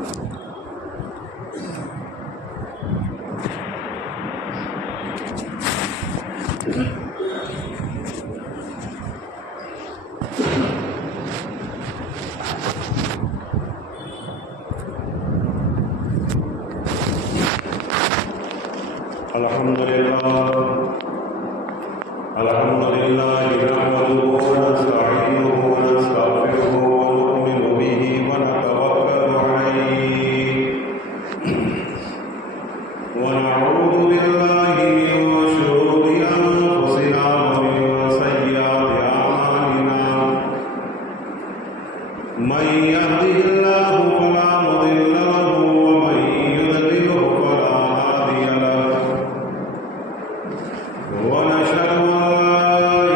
الحمد لله نحمده ونستعينه ونستغفره ونؤمن به ونتوكل عليه ونعوذ بالله من شرور أنفسنا ومن سيئات أعمالنا من يهده الله فلا مضل له ومن يضلله فلا هادي له ونشهد أن لا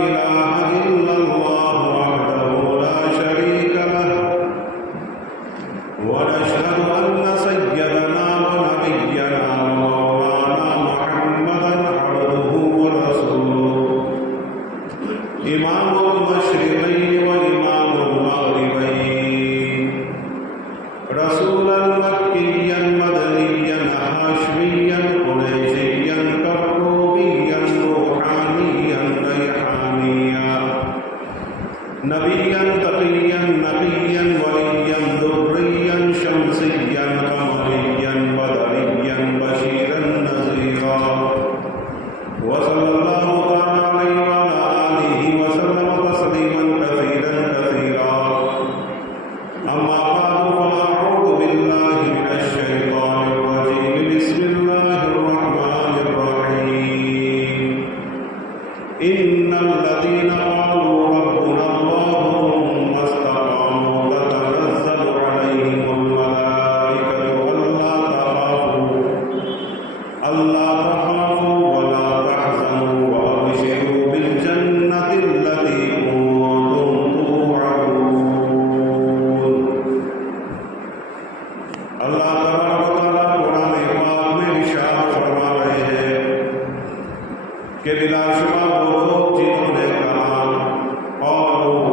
إله إلا الله وحده لا شريك له ونشهد أن سيدنا ونبينا ومولانا محمدا عبده ورسوله إمام المشرقين وإمام المغربين رسولا مكيا مدنيا هاشميا قريشيا كروبيا روحانيا ريحانيا نبيا تقيا نبيا وليا ذريا شمسيا قمريا بدريا بشيرا نذيرا وصلى الله تعالى عليه وعلى آله وسلم تسليما كثيرا كثيرا أما بعد فأعوذ بالله من الشيطان الرجيم بسم الله الرحمن الرحيم إن الذين قالوا ربنا الله ثم استقاموا تتنزل عليهم الملائكة ألا تخافوا ولا تحزنوا وأبشروا بالجنة التي كنتم توعدون اللہ تبارک و تعالیٰ قرآن پاک میں ارشاد فرما رہے ہیں کہ بلا شبہ وہ لوگ جنہوں نے کہا قالوا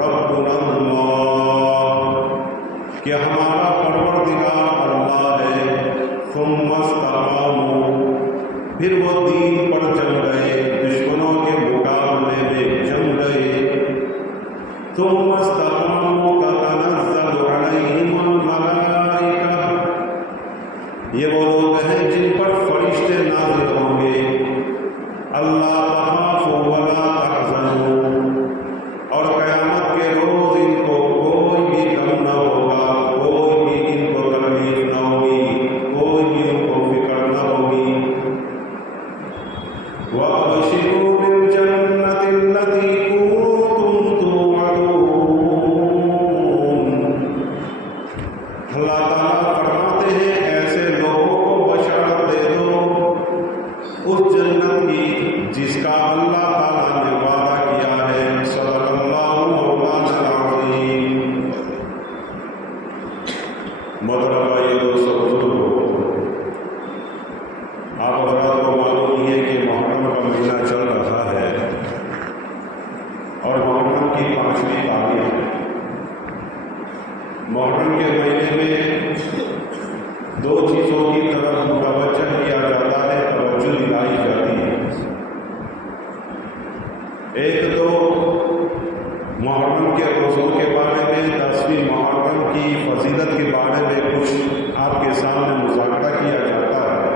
ربنا اللہ کہ ہمارا پروردگار اللہ ہے ثم استقاموا پھر وہ دین پر چل گئے دشمنوں کے مقابلے میں جم گئے ثم استقاموا تتنزل علیہم الملائکہ یہ وہ لوگ ہیں جن پر فرشتے نازل ہوں گے اللہ تخافوا ولا تحزنوا اور قیامت کے روز ان کو کوئی بھی غم نہ ہوگا کوئی بھی ان کو تکلیف نہ ہوگی کوئی بھی ان کو فکر نہ ہوگی وَأَبْشِرُوا بِالْجَنَّةِ الَّتِي كُنتُمْ تُوعَدُونَ اللہ تعالیٰ فرماتے ہیں ایسے لوگوں کو بشارت دے دو اس جنت کی جس کا اللہ تعالیٰ نے وعدہ کیا ہے صدق اللہ مولانا العظیم محترم بھائیو دوستو بزرگو آپ حضرات کو معلوم ہی ہے کہ محرم کا مہینہ چل رہا ہے اور محرم کی 5ویں تاریخ ہے محرم کے مہینے میں دو چیزوں کی طرف متوجہ کیا جاتا ہے توجہ دلائی جاتی ہے ایک تو محرم کے روزوں کے بارے میں 10ویں محرم کی فضیلت کے بارے میں کچھ آپ کے سامنے مذاکرہ کیا جاتا ہے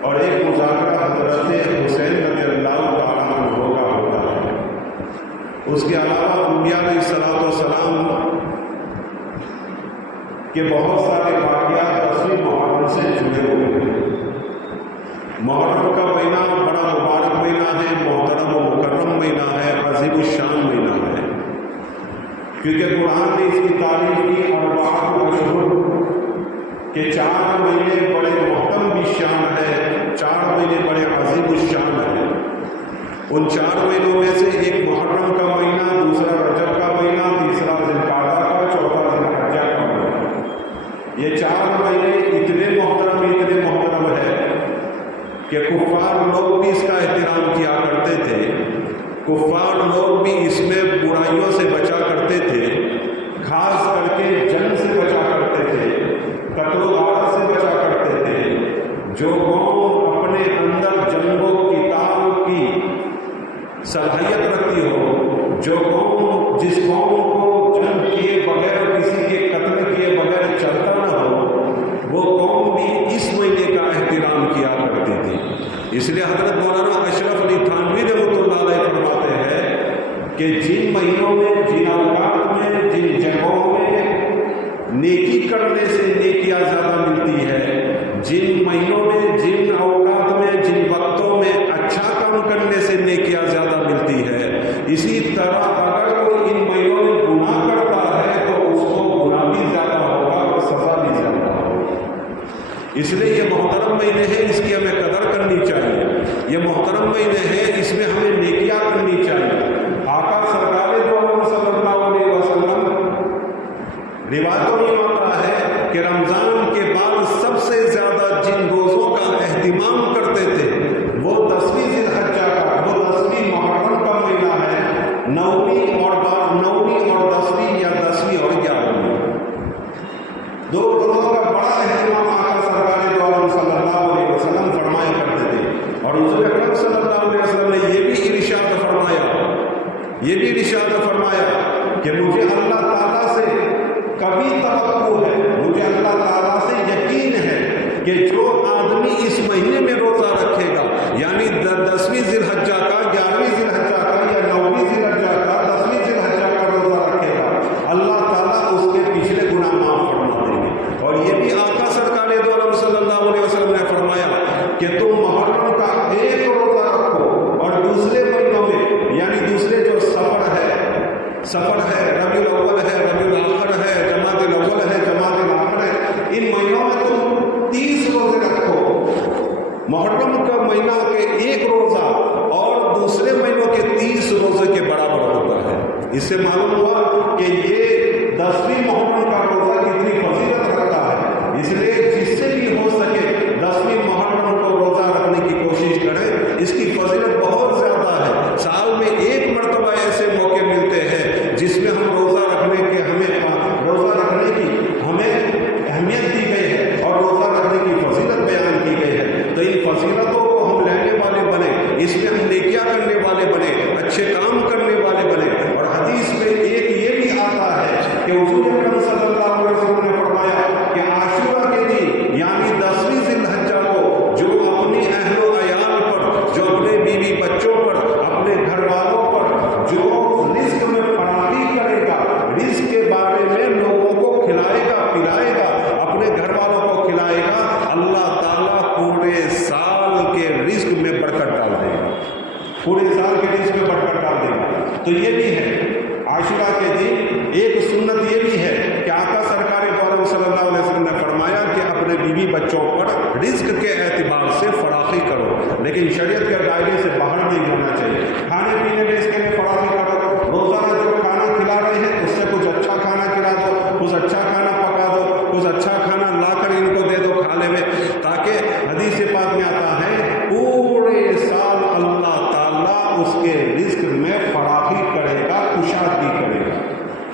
اور ایک مذاکرہ حضرت حسین رضی اللہ تعالیٰ عنہ کا ہوتا ہے اس کے علاوہ انبیاء علیہ السلام کہ بہت سارے واقعات 10ویں محرم سے جڑے ہوئے ہیں محرم کا مہینہ بڑا مبارک مہینہ ہے محترم و مکرم مہینہ ہے عظیم الشان مہینہ ہے کیونکہ قرآن نے اس کی تعریف کی اربعۃ اشہر کہ 4 مہینے بڑے محترم بھی شان ہے 4 مہینے بڑے عظیم الشان ہے ان 4 مہینوں میں سے ایک محرم کا مہینہ دوسرا رجب کا مہینہ تیسرا ذوالقعدہ کا چوتھا ذوالحجہ کا مہینہ یہ 4 مہینے اتنے محترم ہے کہ کفار لوگ بھی اس کا احترام کیا کرتے تھے کفار لوگ بھی اس میں برائیوں سے بچا کرتے تھے خاص کر کے جنگ سے بچا کرتے تھے اس لیے حضرت مولانا اشرف علی تھانوی رحمۃ اللہ علیہ فرماتے ہیں کہ جن مہینوں میں، جن اوقات میں، جن جگہوں میں نیکی کرنے سے نیکیاں زیادہ ملتی ہے، جن مہینوں میں، جن اوقات میں، جن وقتوں میں اچھا کام کرنے سے نیکیاں زیادہ ملتی ہے، اسی طرح اگر کوئی ان مہینوں میں گناہ کرتا ہے تو اس کو گناہ بھی زیادہ ہوگا اور سزا بھی زیادہ ہوگی۔ اس لیے یہ محترم مہینے ہیں، اس کی ہمیں قدر کرنی چاہیے۔ یہ محترم مہینے ہیں، اس میں ہمیں نیکیاں کرنی چاہیے۔ آقا سرکار دو عالم صلی اللہ علیہ وسلم روایتوں میں آتا ہے کہ رمضان کے بعد سب سے زیادہ جن روزوں کا اہتمام کرتے تھے وہ 10ویں ذی الحجہ کا، وہ 10ویں محرم کا مہینہ ہے، 9ویں اور 10ویں یا 10ویں اور 11ویں، دو روزوں کا بڑا اہتمام آقا سرکار دو عالم صلی اللہ علیہ وسلم فرمایا کرتے تھے۔ اور حضور اکرم صلی اللہ علیہ وسلم نے یہ بھی ارشاد فرمایا کہ مجھے اللہ تعالیٰ سے کبھی توقع ہے، مجھے اللہ تعالیٰ سے یقین ہے کہ جو آدمی اس مہینے میں روزہ رکھے گا، یعنی 10ویں ذی الحجہ کا، 11ویں ذی الحجہ کا یا 9ویں ذی الحجہ کا، 10ویں ذی الحجہ کا روزہ رکھے گا، اللہ تعالیٰ اس کے پچھلے گناہ معاف فرما دیں گے۔ اور یہ بھی آقا سرکار دو عالم صلی اللہ علیہ وسلم نے فرمایا کہ تم محرم کا ایک روزہ رکھو اور دوسرے مہینوں میں، یعنی دوسرے جو سفر ہے، ربیع الاول ہے، ربیع الاخر ہے، جمادی الاول ہے، جمادی الاخر ہے، ان مہینوں میں تم 30 روزے رکھو۔ محرم کا مہینہ کے ایک روزہ اور دوسرے مہینوں کے 30 روزے کے برابر ہوتا ہے۔ اس سے معلوم ہوا کہ یہ 10ویں محرم کا روزہ کتنی فضیلت رکھتا ہے۔ اس لیے جس سے بھی ہو سکے 10ویں محرم کو روزہ رکھنے کی کوشش کریں، اس کی فضیلت بہت زیادہ ہے۔ سال میں ایک مرتبہ ایسے موقع ملتے ہیں جس میں ہم روزہ رکھنے کی ہمیں اہمیت دی گئی ہے اور روزہ رکھنے کی فضیلت بیان کی گئی ہے۔ تو ان فضیلتوں کو ہم لینے والے بنے، اس میں ہم نیکیاں کرنے والے بنے، اچھے کام کرنے والے بنے۔ اور حدیث میں ایک یہ بھی آتا ہے کہ حضور اکرم صلی اللہ علیہ وسلم نے فرمایا کہ عاشورہ کے دن، یعنی 10ویں ذی الحجہ کو، جو اپنی اہل و عیال پر، جو اپنے بیوی بچوں پر، اپنے گھر والوں پر جو رزق میں فراخی کرے گا، رزق کے بارے میں لوگوں کو کھلائے گا، پلائے گا، اپنے گھر والوں کو کھلائے گا، اللہ تعالیٰ پورے سال کے رزق میں برکت ڈال دے گا، پورے سال کے رزق میں برکت ڈال دے گا۔ تو یہ بھی ہے عاشورہ کے دن ایک سنت یہ بھی ہے کہ آقا سرکار دو عالم صلی اللہ علیہ وسلم نے فرمایا کہ اپنے بیوی بچوں پر رزق کے اعتبار سے فراخی کرو، لیکن شریعت کے دائرے سے باہر نہیں جانا چاہیے۔ کھانے پینے میں اس کے لیے فراخی کرو، روزانہ جو کھانا کھلا رہے ہیں اس سے کچھ اچھا کھانا کھلا دو، کچھ اچھا کھانا پکا دو، کچھ اچھا کھانا لا کر ان کو دے دو کھانے میں، تاکہ حدیث پاک میں آتا ہے پورے سال اللہ تعالیٰ اس کے رزق میں فراخی کرے گا، کشادگی کرے گا۔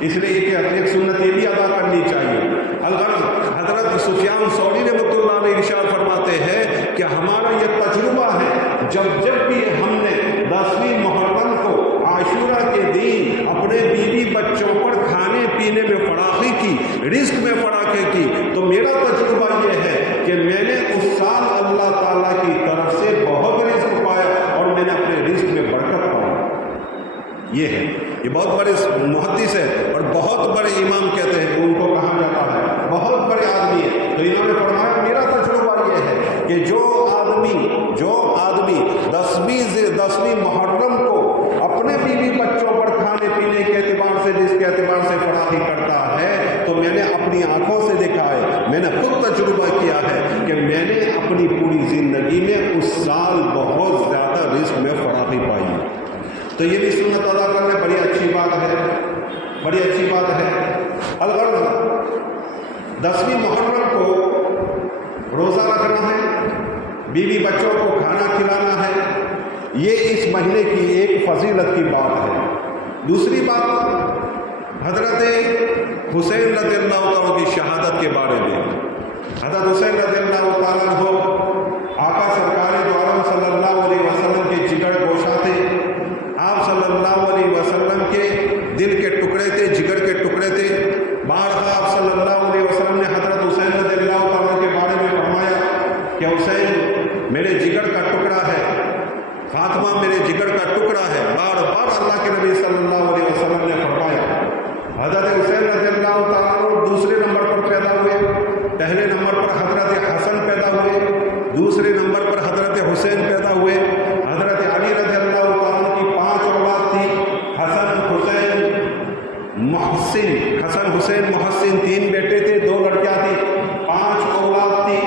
اس لیے ایک سنت یہ بھی ادا کرنی چاہیے۔ الغرض حضرت سفیان ثوری رحمۃ اللہ علیہ ارشاد فرماتے ہیں کہ ہمارا یہ تجربہ ہے، جب بھی ہم نے 10ویں محرم کو عاشورہ کے دن اپنے بیوی بچوں پر کھانے پینے میں فراخی کی، رزق میں فراخی کی، تو میرا تجربہ یہ ہے کہ میں نے اس سال اللہ تعالیٰ کی طرف سے بہت رزق پایا اور میں نے اپنے رزق میں برکت پائی۔ یہ ہے، یہ بہت بڑے محدث ہے اور بہت بڑے امام کہتے ہیں کہ ان کو کہا جاتا ہے، بہت بڑے آدمی ہے۔ تو انہوں نے فرمایا میرا تجربہ یہ ہے کہ جو آدمی 10ویں محرم کو اپنے بیوی بچوں پر کھانے پینے کے اعتبار سے، جس کے اعتبار سے فراخی کرتا ہے، تو میں نے اپنی آنکھوں سے دیکھا ہے، میں نے خود تجربہ کیا ہے کہ میں نے اپنی پوری زندگی میں اس سال بہت زیادہ رزق میں فراخی پائی ہے۔ تو یہ بھی سنت ادا کرنے بڑی اچھی بات ہے۔ الغرض 10ویں محرم کو روزہ رکھنا ہے، بیوی بچوں کو کھانا کھلانا ہے، یہ اس مہینے کی ایک فضیلت کی بات ہے۔ دوسری بات حضرت حسین رضی اللہ عنہ کی شہادت کے بارے میں۔ حضرت حسین رضی اللہ تعالیٰ عنہ آقا سرکار دو عالم صلی اللہ علیہ وسلم کے جگر گوشہ تھے، آپ صلی اللہ علیہ وسلم کے دل کے ٹکڑے تھے، جگر کے ٹکڑے تھے۔ بارہا آپ صلی اللہ علیہ وسلم نے حضرت حسین رضی اللہ عنہ کے بارے میں فرمایا کہ حسین میرے جگر کا ٹکڑا ہے، اللہ کے نبی صلی اللہ علیہ وسلم نے فرمایا حضرت حسین رضی اللہ تعالیٰ عنہ دوسرے نمبر پر پیدا ہوئے، پہلے نمبر پر حضرت حسن پیدا ہوئے، دوسرے نمبر پر حضرت حسین پیدا ہوئے۔ حضرت علی رضی اللہ تعالیٰ عنہ کی 5 اولاد تھی، حسن حسین محسن 3 بیٹے تھے، 2 لڑکیاں تھیں، 5 اولاد تھی،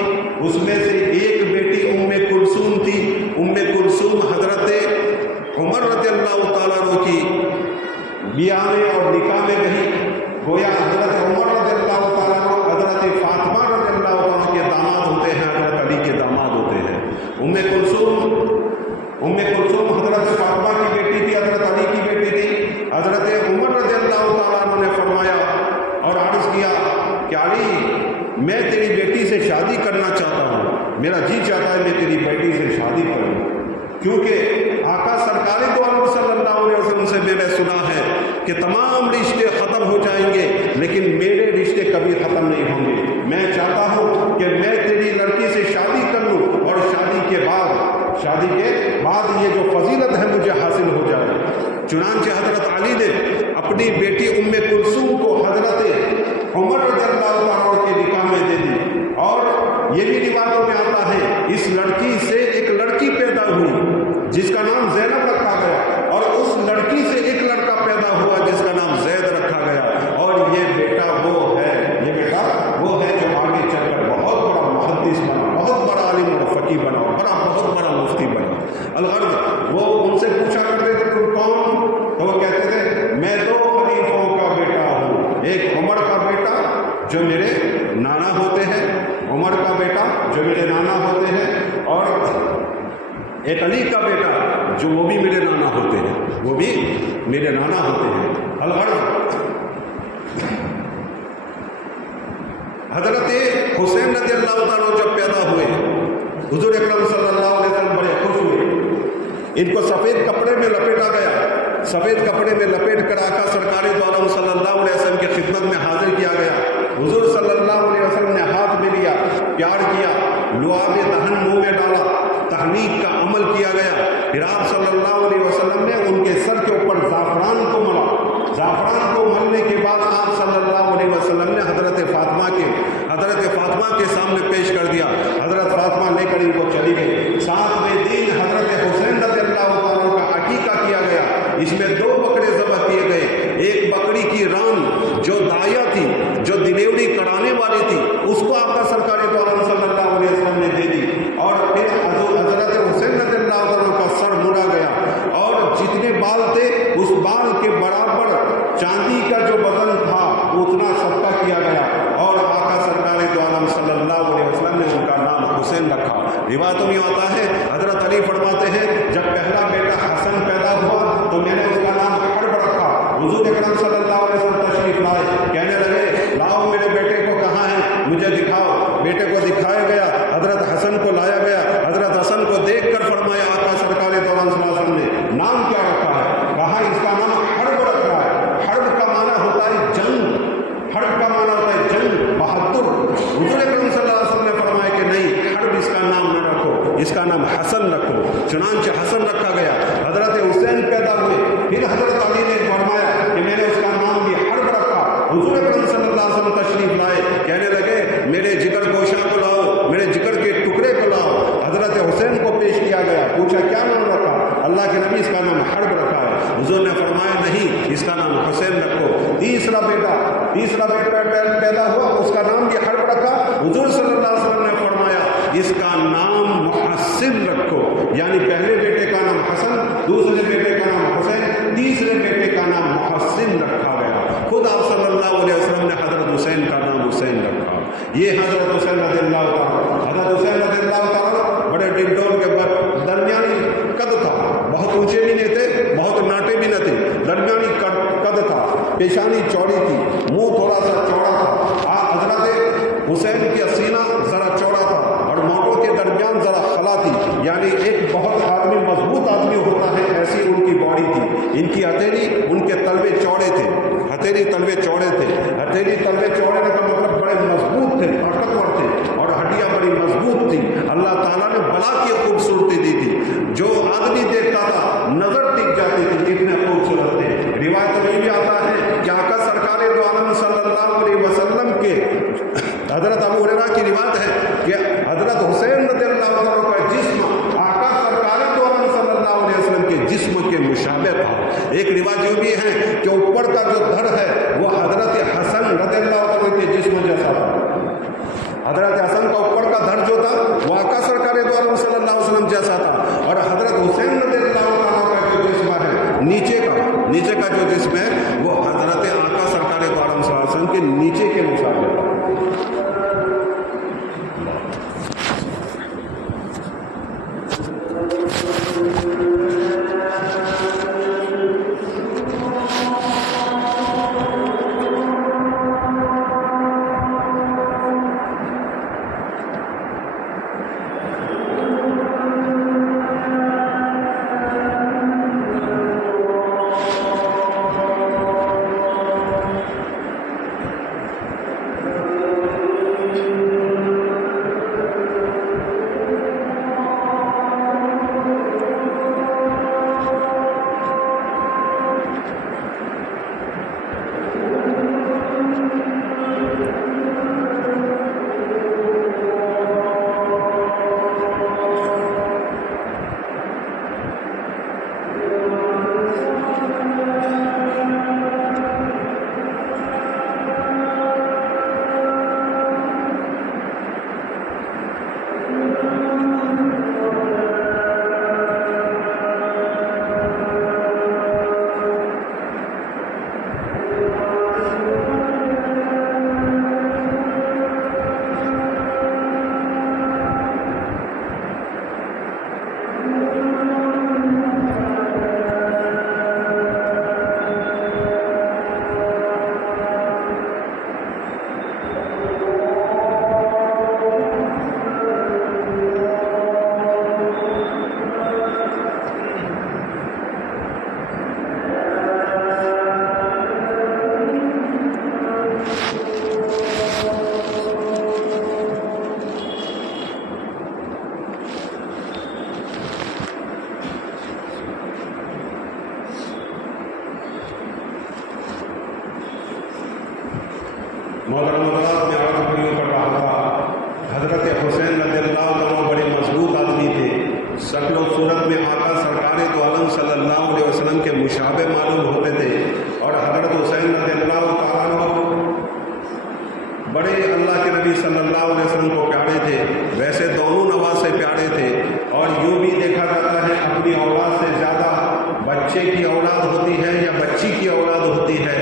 اس میں سے ایک بیٹی ام کلثوم تھی۔ ام کلثوم حضرت عمر رضی اللہ تعالیٰ عنہ کی بیاہ میں اور نکاح میں گئی، گویا حضرت عمر رضی اللہ تعالیٰ عنہ حضرت فاطمہ رضی اللہ تعالیٰ عنہ کے داماد ہوتے ہیں، حضرت علی کے داماد ہوتے ہیں۔ ام کلثوم حضرت فاطمہ کی بیٹی تھی، حضرت علی کی بیٹی تھی۔ حضرت عمر رضی اللہ تعالیٰ عنہ نے فرمایا اور عرض کیا کہ علی میں تیری بیٹی سے شادی کرنا چاہتا ہوں، میرا جی چاہتا ہے میں تیری بیٹی سے شادی کروں، کیونکہ آقا سرکار دو عالم صلی اللہ علیہ وسلم سے میں نے سنا ہے کہ تمام رشتے ختم ہو جائیں گے لیکن میرے رشتے کبھی ختم نہیں ہوں گے۔ میں چاہتا ہوں کہ میں تیری لڑکی سے شادی کر لوں اور شادی کے بعد یہ جو فضیلت ہے مجھے حاصل ہو جائے۔ چنانچہ حضرت علی نے اپنی بیٹی ام کلثوم کو حضرت عمر رضی اللہ عنہ کے نکاح میں دے دی، اور یہ بھی روایتوں میں آتا ہے اس لڑکی سے ایک لڑکی پیدا ہوئی جس کا نام زینب رکھا گیا، اور اس لڑکی سے ایک لڑکا پیدا ہوا جس کا نام زید رکھا گیا، اور یہ بیٹا وہ ہے جو آگے چل کر بہت بڑا محدث بنا، بہت بڑا عالم اور فقیہ بنا، بہت بڑا مفتی بنا۔ الغرض وہ ان سے پوچھا کرتے تھے تم کون؟ تو وہ کہتے تھے میں 2 خلیفوں کا بیٹا ہوں، ایک عمر کا بیٹا جو میرے نانا ہوتے ہیں، اور ایک علی کا بیٹا جو وہ بھی میرے نانا ہوتے ہیں، الغرض حضرت حسین رضی اللہ تعالیٰ جب پیدا ہوئے حضور اکرم صلی اللہ علیہ وسلم بڑے خوش ہوئے، ان کو سفید کپڑے میں لپیٹا گیا، سفید کپڑے میں لپیٹ کر آقا سرکار دو عالم صلی اللہ علیہ وسلم کی خدمت میں حاضر کیا گیا۔ حضور صلی اللہ علیہ وسلم نے ہاتھ میں لیا، پیار کیا، لعاب دہن منہ میں ڈالا، تحنیک کا عمل کیا گیا، پھر آپ صلی اللہ علیہ وسلم نے ان کے سر کے اوپر زعفران کو ملا۔ زعفران کو ملنے کے بعد آپ صلی اللہ علیہ وسلم نے حضرت فاطمہ کے سامنے پیش کر دیا۔ حضرت فاطمہ لے کر ان کو چلی گئی۔ 7ویں دن حضرت حسین رضی اللہ تعالیٰ کا عقیقہ کیا گیا، اس میں 2 بکرے ذبح کیے گئے، ایک بکری کی ران جو دایا تھی، جو دلیوری کرانے والی تھی، اس کو آقا سرکار دو عالم صلی اللہ علیہ وسلم نے دے دی، اور پھر حضرت حسین رضی اللہ عنہ کا سر مڑا گیا، اور جتنے بال تھے اس بال کے برابر چاندی کا جو وزن تھا اتنا صدقہ کیا گیا، اور آقا سرکار دو عالم صلی اللہ علیہ وسلم نے ان کا نام حسین رکھا۔ روایتوں میں آتا ہے حضرت علی فرماتے ہیں جب پہلا بیٹا حسن پیدا ہوا تو میں نے اس کا نام حرب رکھا۔ حضور اکرم صلی اللہ علیہ وسلم تشریف لائے، کہنے لگے لاؤ میرے بیٹے کو کہاں ہے مجھے دکھاؤ۔ بیٹے کو دکھایا گیا، حضرت حسن کو لایا گیا، حضرت حسن کو دیکھ کر فرمایا آقا سرکار دو عالم صلی اللہ علیہ وسلم نے نام کیا رکھا ہے؟ کہا اس کا نام حرب رکھا ہے۔ حرب کا معنی ہوتا ہے جنگ، حرب کا معنی ہوتا ہے جنگ، بہادر۔ حضور اکرم صلی اللہ علیہ وسلم نے فرمایا کہ نہیں، حرب اس کا نام نہ رکھو، اس کا نام حسن رکھو۔ چنانچہ حسن رکھا گیا، حضرت حسین پیدا ہوئے، پھر حضرت علی نے فرمایا کہ میں نے اس کا نام بھی حرب رکھا۔ حضور اکرم صلی اللہ علیہ وسلم تشریف لائے، کہنے لگے میرے جگر گوشہ کو لاؤ، میرے جگر کے ٹکڑے کو لاؤ۔ حضرت حسین کو پیش کیا گیا، پوچھا کیا نام رکھا؟ اللہ کے نبی اس کا نام حرب رکھا ہے۔ حضور نے فرمایا نہیں، اس کا نام حسین رکھو۔ تیسرا بیٹا پیدا ہوا، اس کا نام بھی حرب رکھا۔ حضور صلی اللہ علیہ وسلم نے فرمایا اس کا نام محسن رکھو، یعنی پہلے بیٹے کا نام حسن، دوسرے بیٹے کا نام حسین، تیسرے بیٹے کا نام محسن رکھا گیا۔ خود آپ صلی اللہ علیہ وسلم نے حضرت حسین کا نام حسین رکھا۔ یہ حضرت حسین رضی اللہ تعالیٰ بڑے ڈنڈول کے بعد درمیانی قد تھا، بہت اونچے بھی نہیں تھے، بہت ناٹے بھی نہ تھے، درمیانی قد تھا، پیشانی چوڑی تھی، منہ تھوڑا سا چوڑا تھا۔ حضرت حسین کی سینہ ذرا چوڑا تھا اور موٹوں کے درمیان ذرا خلا تھی، یعنی ایک بہت آدمی مضبوط آدمی ہوتا ہے ایسی ان کی باڈی تھی۔ ان کی ہتھیلی، ان کے تلوے چوڑے تھے، ہتھیلی تلوے چوڑے تھے۔ ہتھیلی تلوے چوڑے کا مطلب بڑے مضبوط تھے، طاقتور تھے، اور ہڈیاں بڑی مضبوط تھی۔ اللہ تعالیٰ نے بلا کی خوبصورتی دی تھی، جو آدمی دیکھتا تھا نظر ٹک جاتی تھی، اتنے خوبصورت حضرت ابو ہریرہ کی روایت ہے کہ حضرت حسین رضی اللہ عنہ کا جسم آقا سرکار دو عالم صلی اللہ علیہ وسلم کے جسم کے مشابہ تھا۔ ایک روایت یہ بھی ہے کہ اوپر کا جو دھڑ ہے وہ حضرت حسن رضی اللہ عنہ کے جسم جیسا تھا۔ حضرت حسن کا اوپر کا دھڑ جو تھا وہ آقا سرکار دو عالم صلی اللہ علیہ وسلم جیسا تھا، اور حضرت حسین رضی اللہ عنہ کا جو جسم ہے نیچے کا جو جسم ہے وہ حضرت آقا سرکار دو عالم صلی اللہ علیہ وسلم کے نیچے کے مشابہ تھا۔ محترم حضرات، میں عرض کر رہا تھا حضرت حسین رضی اللہ عنہ بڑے مضبوط آدمی تھے، شکل و صورت میں آقا سرکار دو عالم صلی اللہ علیہ وسلم کے مشابہ معلوم ہوتے تھے، اور حضرت حسین رضی اللہ عنہ بڑے اللہ کے نبی صلی اللہ علیہ وسلم کو پیارے تھے۔ ویسے دونوں نواز سے پیارے تھے، اور یوں بھی دیکھا جاتا ہے اپنی اولاد سے زیادہ بچے کی اولاد ہوتی ہے یا بچی کی اولاد ہوتی ہے،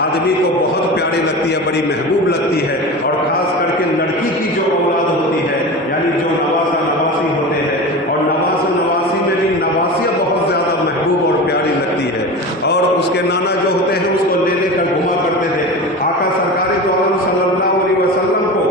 آدمی کو بہت پیاری لگتی ہے، بڑی محبوب لگتی ہے، اور خاص کر کے لڑکی کی جو اولاد ہوتی ہے، یعنی جو نوازہ نواسی ہوتے ہیں، اور نواز نواسی میں بھی نواسیہ بہت زیادہ محبوب اور پیاری لگتی ہے، اور اس کے نانا جو ہوتے ہیں اس کو لے کر گھما کرتے تھے۔ آقا سرکار دو عالم صلی اللہ علیہ وسلم کو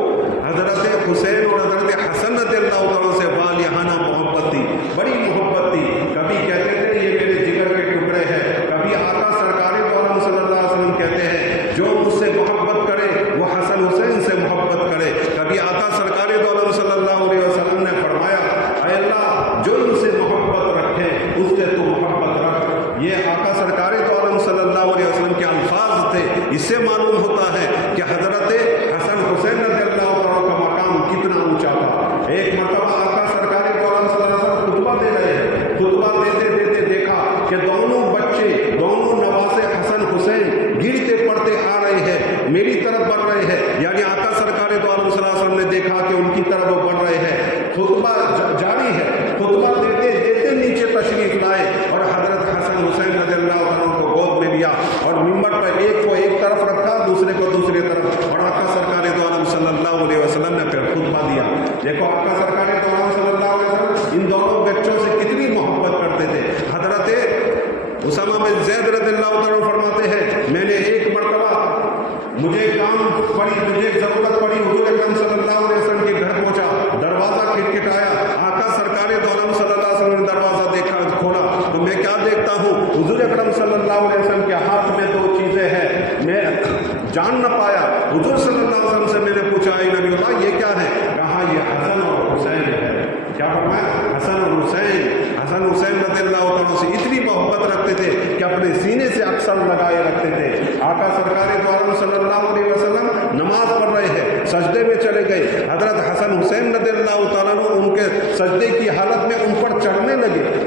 حضرت حسین اور حضرت حسن رضی اللہ عنہ سے والہانہ محبت تھی، بڑی محبت تھی۔ کبھی کہتے تھے یہ میرے جگر کے ٹکڑے ہیں، کبھی آقا سرکار دو عالم صلی اللہ علیہ وسلم کہتے ہیں جو مجھ سے محبت کرے وہ حسن حسین سے محبت کرے۔ کبھی آقا سرکار دو عالم صلی اللہ علیہ وسلم نے فرمایا اے اللہ جو ان سے محبت رکھے اس سے تو محبت رکھ۔ یہ آقا سرکار دو عالم صلی اللہ علیہ وسلم کے الفاظ تھے۔ اس سے معلوم ہوتا ہے کہ حضرت حسن حسین رضی اللہ عنہ کا مقام کتنا اونچا تھا۔ ایک مرتبہ آقا سرکار دو عالم صلی اللہ علیہ وسلم خطبہ دے رہے ہیں، خطبہ دیتے دیتے دیکھا کہ دونوں بچے، دونوں نواسے حسن حسین گرتے پڑتے آ رہے ہیں، میری طرف بڑھ رہے ہیں، یعنی آقا سرکار دو عالم صلی اللہ علیہ وسلم نے دیکھا کہ ان کی طرف وہ بڑھ رہے ہیں۔ خطبہ جاری ہے، خطبہ دیتے دیتے نیچے تشریف لائے اور حضرت حسن حسین رضی اللہ عنہ کو گود میں لیا اور ممبر پر ایک کو ایک طرف رکھا، دوسرے کو دوسری طرف، اور آقا سرکار دو عالم صلی اللہ علیہ وسلم نے پھر خطبہ دیا۔ دیکھو آقا سرکار دو عالم صلی اللہ علیہ وسلم ان دونوں بچوں سے کتنی محبت کرتے تھے۔ حضرت اسامہ بن زید رضی اللہ عنہ فرماتے ہیں میں نے ایک مرتبہ مجھے ضرورت پڑی، حضور اکرم صلی اللہ علیہ وسلم کے گھر پہنچا، دروازہ کھٹکھٹایا، آقا سرکار دو عالم صلی اللہ علیہ وسلم نے دروازہ دیکھا کھولا تو میں کیا دیکھتا ہوں، حضور اکرم صلی اللہ علیہ وسلم کے ہاتھ میں دو چیزیں ہیں۔ میں جان نہ پایا، حضور صلی اللہ علیہ وسلم سے میں نے پوچھا اے نبی اللہ یہ کیا ہے؟ کہا یہ حسن اور حسین ہے۔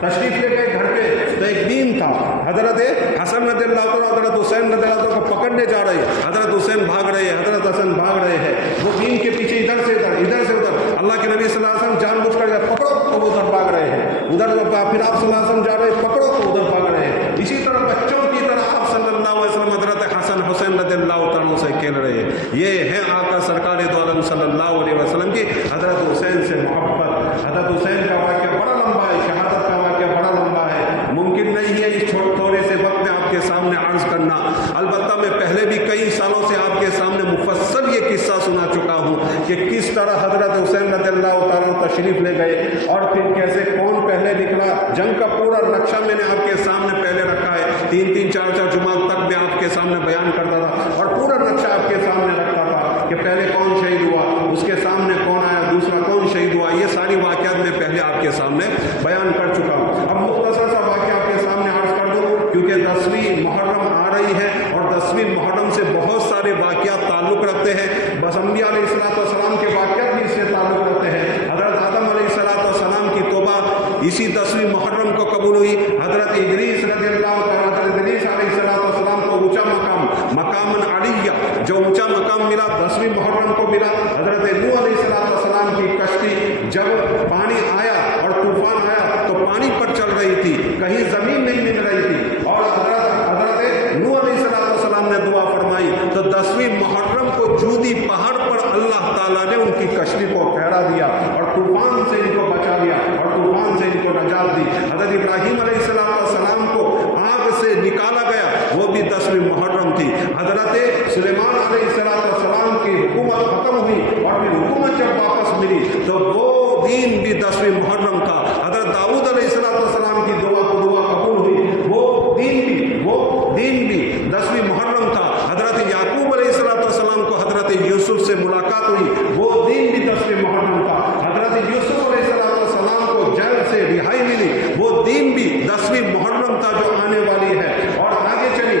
تشریف لے گئے گھر پہ تو ایک دین تھا، حضرت حسن رضی اللہ عنہ حضرت حسین رضی اللہ عنہ کو پکڑنے جا رہے ہیں، حضرت حسین بھاگ رہے ہیں، حضرت حسن بھاگ رہے ہیں، وہ دین کے پیچھے ادھر سے ادھر ادھر سے ادھر، اللہ کے نبی صلی اللہ علیہ وسلم جان بوجھ کر پکڑو تو وہ ادھر بھاگ رہے ہیں، ادھر پھر آپ صلی اللہ علیہ وسلم جا رہے ہیں پکڑو تو ادھر بھاگ رہے ہیں، اسی طرح بچوں کی طرح آپ صلی اللہ علیہ وسلم حضرت حسن حسین رضی اللہ عنہ سے کھیل رہے ہیں۔ یہ ہے آقا سرکار دو عالم صلی اللہ علیہ وسلم کی حضرت حسین سے محبت۔ حضرت حسین کا واقعہ بڑا لمبا ہے، شہادت کا واقعہ بڑا لمبا ہے، ممکن نہیں ہے اس تھوڑے سے وقت میں آپ کے سامنے عرض کرنا، البتہ میں پہلے بھی کئی سالوں سے آپ کے سامنے مفصل یہ قصہ سنا چکا ہوں کہ کس طرح حضرت حسین رضی اللہ تعالیٰ تشریف لے گئے اور پھر کیسے کون پہلے نکلا، جنگ کا پورا نقشہ میں نے آپ کے سامنے پہلے رکھا ہے، 3 4 جمعہ تک میں آپ کے سامنے بیان کرتا تھا اور پورا نقشہ آپ کے سامنے رکھتا تھا کہ پہلے کون شہید ہوا، اس کے سامنے کون آیا، دوسرا کون شہید ہوا، یہ ساری واقعات میں پہلے آپ کے سامنے بیان کر چکا ہوں۔ اب مختصر سا واقعہ آپ کے سامنے عرض کر دوں کیونکہ 10ویں محرم آ رہی ہے اور 10ویں محرم سے بہت سارے واقعات تعلق رکھتے ہیں، بس انبیاء علیہ السلام کے واقعات بھی اس سے تعلق رکھتے ہیں۔ حضرت آدم علیہ السلام کی توبہ اسی 10ویں محرم کو قبول ہوئی، حضرت ادریس رضی اللہ تعالیٰ حضرت ادریس علیہ السلام کو اونچا مقام علیہ جو اونچا مقام ملا 10ویں محرم کو ملا۔ حضرت نوح علیہ السلام کی کشتی جب پانی آیا اور طوفان آیا تو پانی پر چل رہی تھی، کہیں زمین نہیں مل رہی تھی، اور حضرت نوح علیہ السلام نے دعا فرمائی تو 10ویں محرم کو جودی پہاڑ پر اللہ تعالیٰ نے ان کی کشتی کو ٹھہرا دیا اور طوفان سے ان کو بچا لیا اور طوفان سے ان کو نجات دی۔ حضرت ابراہیم علیہ السلام کو آگ سے نکالا گیا، وہ بھی 10ویں محرم تھی۔ حضرت سلیمان علیہ السلام کی حکومت ختم ہوئی اور پھر حکومت جب واپس ملی تو وہ دین بھی 10ویں محرم تھا۔ حضرت داؤد علیہ السلام کی دعا قبول ہوئی، وہ دین بھی 10ویں محرم تھا۔ حضرت یعقوب علیہ السلام کو حضرت یوسف سے ملاقات ہوئی، وہ دین بھی 10ویں محرم تھا۔ حضرت یوسف علیہ السلام کو جیل سے رہائی ملی، وہ دین بھی 10ویں محرم تھا جو آنے والی ہے۔ اور آگے چلی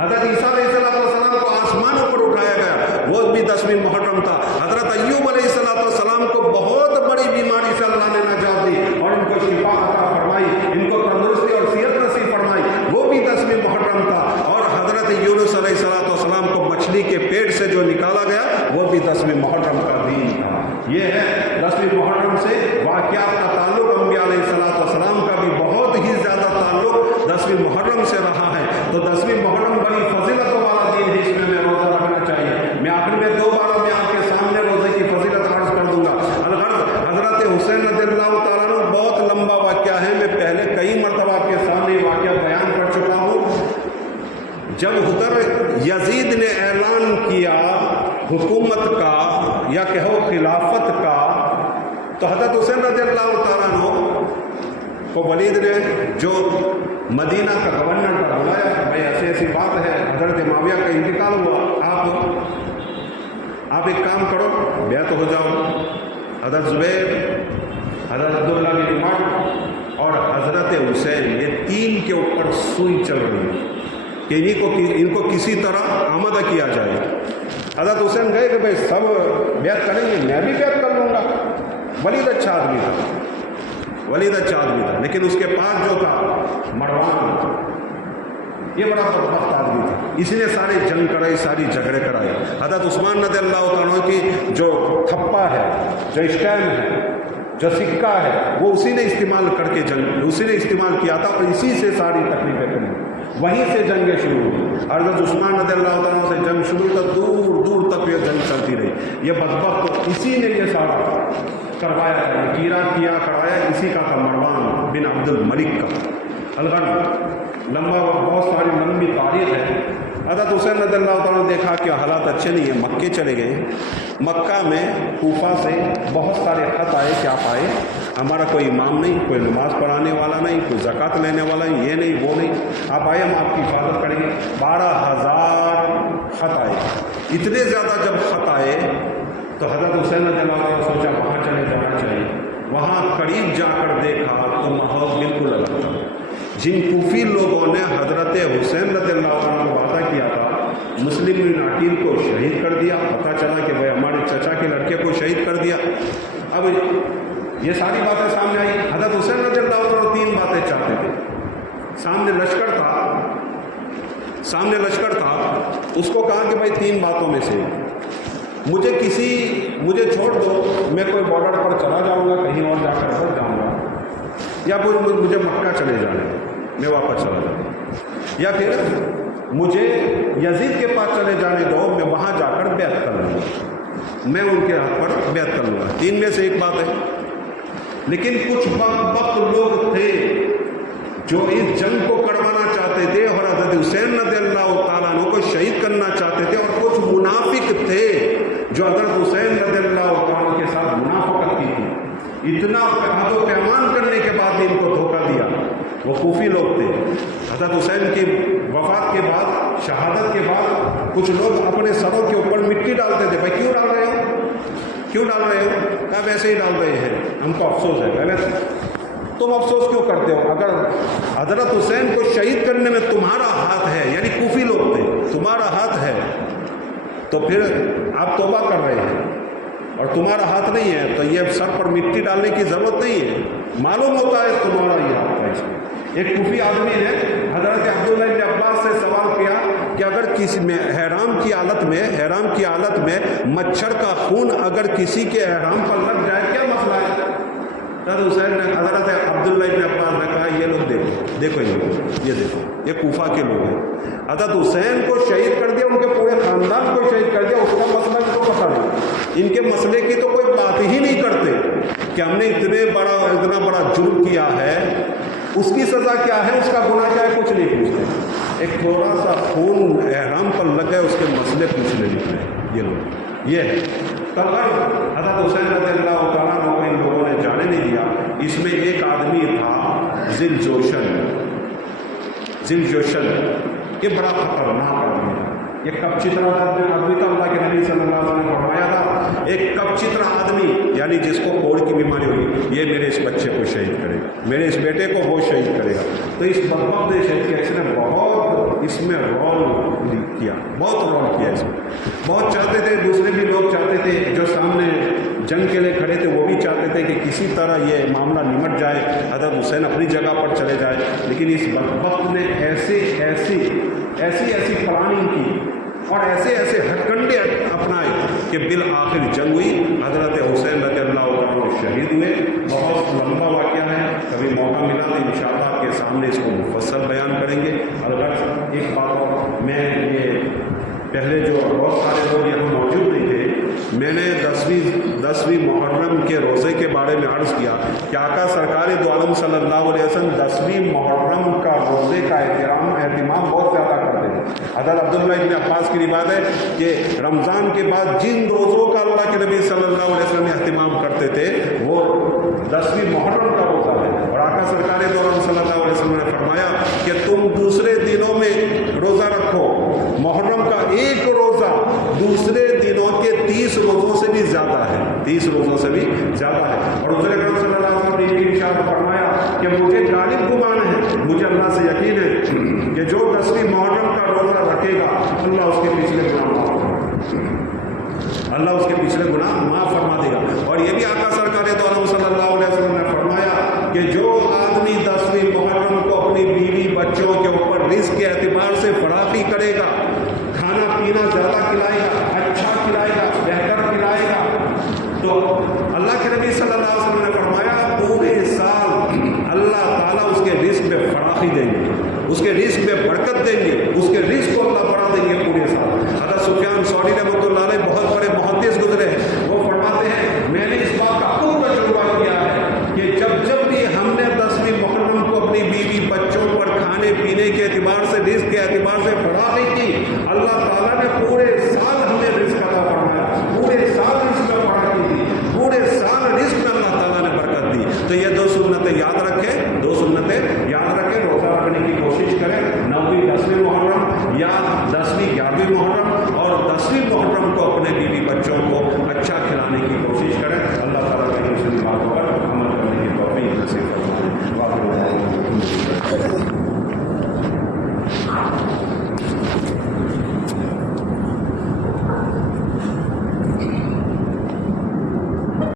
حضرت عیسیٰ علیہ السلام کو آسمانوں پر اٹھایا گیا، وہ بھی 10ویں محرم تھا۔ حضرت ایوب علیہ السلام کو بہت بڑی بیماری سے اللہ نے نجات دی اور ان کو شفا عطا فرمائی، ان کو تندرستی اور صحت نصیب فرمائی، وہ بھی 10ویں محرم تھا۔ اور حضرت یونس علیہ السلام کو مچھلی کے پیٹ سے جو نکالا گیا وہ بھی 10ویں محرم کا دین تھا۔ یہ ہے 10ویں محرم سے واقعات کا تعلق، انبیاء علیہ السلام کا بھی بہت ہی زیادہ تعلق 10ویں محرم سے رہا ہے۔ تو 10ویں محرم بڑی فضیلت والا دن ہے، اس میں روزہ رکھنا چاہیے۔ میں آخر میں 2 بار میں آپ کے سامنے روزے کی فضیلت عرض کر دوں گا۔ الغرض حضرت حسین رضی اللہ تعالیٰ عنہ بہت لمبا واقعہ ہے، میں پہلے کئی مرتبہ آپ کے سامنے واقعہ بیان کر چکا ہوں۔ جب حضرت یزید نے اعلان کیا حکومت کا یا کہو خلافت کا تو حضرت حسین رضی اللہ تعالیٰ عنہ کو ولید نے جو مدینہ کا گورنر کا بلایا، بھائی ایسی بات ہے، حضرت معاویہ کا انتقال ہوا، آپ ایک کام کرو، بیعت ہو جاؤ۔ حضرت زبیر، حضرت عبداللہ بن عمر اور حضرت حسین، یہ 3 کے اوپر سوئی چل رہی ہے کہ ان کو کسی طرح آمادہ کیا جائے۔ حضرت حسین گئے کہ بھائی سب بیعت کریں گے، میں بھی بیعت کر لوں گا۔ ولید اچھا آدمی تھا، لیکن اس کے پاس جو تھا مروان، یہ بڑا بدبخت آدمی تھا، اس نے سارے جنگ کرائی، ساری جھگڑے کرائے۔ حضرت عثمان رضی اللہ تعالیٰ کی جو تھپا ہے، جو اسٹیم ہے، جو سکہ ہے، وہ اسی نے استعمال کیا تھا اور اسی سے ساری تکلیفیں کری، وہیں سے جنگیں شروع ہوئی۔ حضرت عثمان رضی اللہ تعالیٰ سے جنگ شروع ہوئی تو دور دور تک یہ جنگ چلتی رہی۔ یہ بدبخت اسی نے یہ سارا کروایا تھا، کروایا اسی کا تھا، مروان بن عبد الملک کا۔ الغرض بہت ساری لمبی تاریخ ہے۔ حضرت حسین رضی اللہ تعالیٰ نے دیکھا کہ حالات اچھے نہیں ہیں، مکے چلے گئے۔ مکہ میں کوفہ سے بہت سارے خط آئے کہ آپ آئے، ہمارا کوئی امام نہیں، کوئی نماز پڑھانے والا نہیں، کوئی زکوٰۃ لینے والا نہیں، یہ نہیں وہ نہیں، آپ آئے ہم آپ کی حفاظت کریں گے۔ 12,000 خط آئے۔ اتنے زیادہ جب خط آئے تو حضرت حسین رضی اللہ عنہ نے سوچا وہاں چلے جانا چاہیے۔ وہاں قریب جا کر دیکھا تو ماحول بالکل الگ تھا۔ جن کوفی لوگوں نے حضرت حسین رضی اللہ عنہ کو وعدہ کیا تھا، مسلم بن عقیل کو شہید کر دیا، پتہ چلا کہ بھائی ہمارے چچا کے لڑکے کو شہید کر دیا۔ اب یہ ساری باتیں سامنے آئی. حضرت حسین رضی اللہ عنہ 3 باتیں چاہتے تھے. سامنے لشکر تھا, اس کو کہا کہ بھائی 3 باتوں میں سے مجھے چھوڑ دو, میں کوئی بارڈر پر چلا جاؤں گا, کہیں اور جا کر بیٹھ جاؤں گا, یا پھر مجھے مکہ چلے جانے میں واپس چلا جاؤں گا, یا پھر مجھے یزید کے پاس چلے جانے دو, میں وہاں جا کر بیعت کر لوں گا, میں ان کے ہاتھ پر بیعت کر لوں گا. 3 میں سے ایک بات ہے. لیکن کچھ وقت لوگ تھے جو اس جنگ کو کروانا چاہتے تھے اور حضرت حسین رضی اللہ تعالیٰ عنہ کو شہید کرنا چاہتے تھے, اور کچھ منافق تھے جو حضرت حسین رضی اللہ تعالیٰ کے ساتھ منافقت کی تھی. اتنا عہد و پیمان کرنے کے بعد ان کو دھوکہ دیا. وہ کوفی لوگ تھے. حضرت حسین کی وفات کے بعد, شہادت کے بعد کچھ لوگ اپنے سروں کے اوپر مٹی ڈالتے تھے. بھائی کیوں ڈال رہے ہو؟ کہا ویسے ہی ڈال رہے ہیں, ہم کو افسوس ہے. تم افسوس کیوں کرتے ہو؟ اگر حضرت حسین کو شہید کرنے میں تمہارا ہاتھ ہے, یعنی کوفی لوگ تھے, تمہارا ہاتھ ہے, تو پھر آپ توبہ کر رہے ہیں, اور تمہارا ہاتھ نہیں ہے تو یہ سر پر مٹی ڈالنے کی ضرورت نہیں ہے. معلوم ہوتا ہے تمہارا یہ ہاتھ ہے. اس میں ایک کوفی آدمی نے حضرت عبداللہ ابن عباس سے سوال کیا کہ اگر کسی میں احرام کی حالت میں مچھر کا خون اگر کسی کے احرام پر لگ جائے کیا مسئلہ ہے؟ حضرت عبداللہ ابن عباس نے کہا یہ لوگ دیکھو یہ کوفہ کے لوگ ہیں. حضرت حسین کو شہید کر دیا, ان کے پورے خاندان کو شہید کر دیا, اس کا مسئلہ ان کو پتہ نہیں. ان کے مسئلے کی تو کوئی بات ہی نہیں کرتے کہ ہم نے اتنا بڑا جرم کیا ہے, اس کی سزا کیا ہے, اس کا گناہ کیا ہے, کچھ نہیں پوچھتے. ایک تھوڑا سا خون احرام پر لگ گئے, اس کے مسئلے پوچھنے نکلے یہ لوگ. یہ ہے حضرت حسین رضی اللہ تعالیٰ عنہ کو ان لوگوں نے جانے نہیں دیا. اس میں ایک آدمی تھا ذل جوشن, یہ بڑا خطرناک آدمی تھا. یہ کپچترا آدمی تھا. اللہ کے نبی صلی اللہ علیہ وسلم نے فرمایا تھا ایک کپچترا آدمی, یعنی جس کو کوڑ کی بیماری ہوگی, یہ میرے اس بچے کو شہید کرے گا, میرے اس بیٹے کو وہ شہید کرے گا. تو اس بدبخت نے شہید کیا. اس نے بہت اس میں رول کیا. اس میں بہت چاہتے تھے, دوسرے بھی لوگ چاہتے تھے جو سامنے جنگ کے لیے کھڑے تھے, وہ بھی چاہتے تھے کہ کسی طرح یہ معاملہ نمٹ جائے, حضرت حسین اپنی جگہ پر چلے جائے. لیکن اس بدبخت نے ایسی پلاننگ کی اور ایسے ہتھ کنڈے اپنائے کہ بالآخر جنگ ہوئی. حضرت حسین رضی اللہ عنہ شہید ہوئے. بہت لمبا واقعہ ہے, کبھی موقع ملا تو انشاءاللہ آپ کے سامنے اس کو مفصل بیان کریں گے. البتہ ایک بات اور, میں یہ پہلے جو بہت سارے لوگ یہاں موجود نہیں تھے, میں نے 10ویں محرم کے روزے کے بارے میں عرض کیا کہ آقا سرکار دو عالم صلی اللہ علیہ وسلم 10ویں محرم کا روزے کا اہتمام بہت زیادہ کرتے ہیں. حضرت عبداللہ ابن عباس کی روایت ہے کہ رمضان کے بعد جن روزوں کا اللہ کے نبی صلی اللہ علیہ وسلم اہتمام کرتے تھے وہ 10ویں محرم کا روزہ ہے. اور آقا سرکار دو عالم صلی اللہ علیہ وسلم نے فرمایا کہ تم دوسرے دنوں میں روزہ رکھو, محرم کا ایک روزہ دوسرے دنوں کے 30 روزوں سے بھی زیادہ ہے. اور حضور اکرم صلی اللہ علیہ وسلم نے یہ ارشاد فرمایا کہ مجھے غالب گمان ہے, مجھے اللہ سے یقین ہے کہ جو 10ویں محرم کا روزہ رکھے گا اللہ اس کے پچھلے گناہ معاف فرما دے گا. اور یہ بھی آقا سرکار دو عالم صلی اللہ علیہ وسلم نے فرمایا کہ جو آدمی 10ویں محرم کو اپنی بیوی بچوں کے اوپر رزق کے اعتبار سے فراخی کرے گا, کھانا پینا زیادہ کھلائے گا, اچھا کھلائے گا, بہتر کھلائے گا, تو اللہ کے نبی صلی اللہ علیہ وسلم نے فرمایا پورے سال اللہ تعالیٰ اس کے رزق میں فراخی دیں گے, اس کے رزق میں برکت دیں گے, اس کے رزق کو اللہ بڑھا دیں گے پورے سال. حضرت سفیان ثوری رحمۃ اللہ علیہ بہت بڑے محدث گزرے ہیں, وہ فرماتے ہیں میں نے اس بات کا خوب تجربہ کیا ہے کہ جب بھی ہم نے 10ویں محرم کو اپنی بیوی بچوں پر کھانے پینے کے اعتبار سے, رزق کے اعتبار سے فراخی کی, اللہ تعالیٰ نے پورے سال ہمیں رزق عطا فرمایا, پورے سال رزق میں فراخی دی, پورے سال رزق میں اللہ تعالیٰ نے برکت دی. تو یہ 2 سنتیں یاد رکھیں, روزہ رکھنے کی کوشش کریں. 9ویں 10ویں محرم یا 10ویں 11ویں محرم